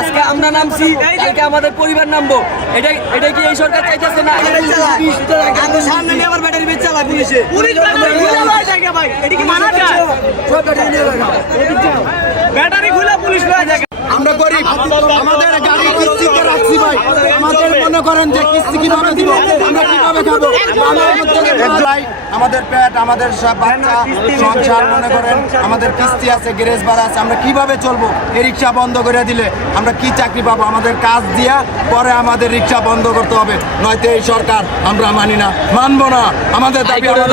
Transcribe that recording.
আজকে আমরা নামছি, কালকে আমাদের পরিবার নামবো। এটা কি এই সরকার চাইতেছে না? সামনে নিয়ে আবার ব্যাটারি বেচ চালা পুলিশে। ব্যাটারি খুলে পুলিশ লয়ে যায়। আমরা গরিব, আমাদের গাড়ি কিস্তিতে রাখছি ভাই। আমাদের মনে করেন যে কিস্তি কিভাবে দিব, আমরা কিভাবে খাবো? আমাদের পেট, আমাদের সব বাচ্চা সংসার মনে করেন, আমাদের কিস্তি আছে, গ্যারেজ ভাড়া আছে, আমরা কিভাবে চলবো? এই রিক্সা বন্ধ করে দিলে আমরা কি চাকরি পাবো? আমাদের কাজ দিয়া পরে আমাদের রিক্সা বন্ধ করতে হবে, নয়তো এই সরকার আমরা মানি না, মানবো না। আমাদের দাবি আমরা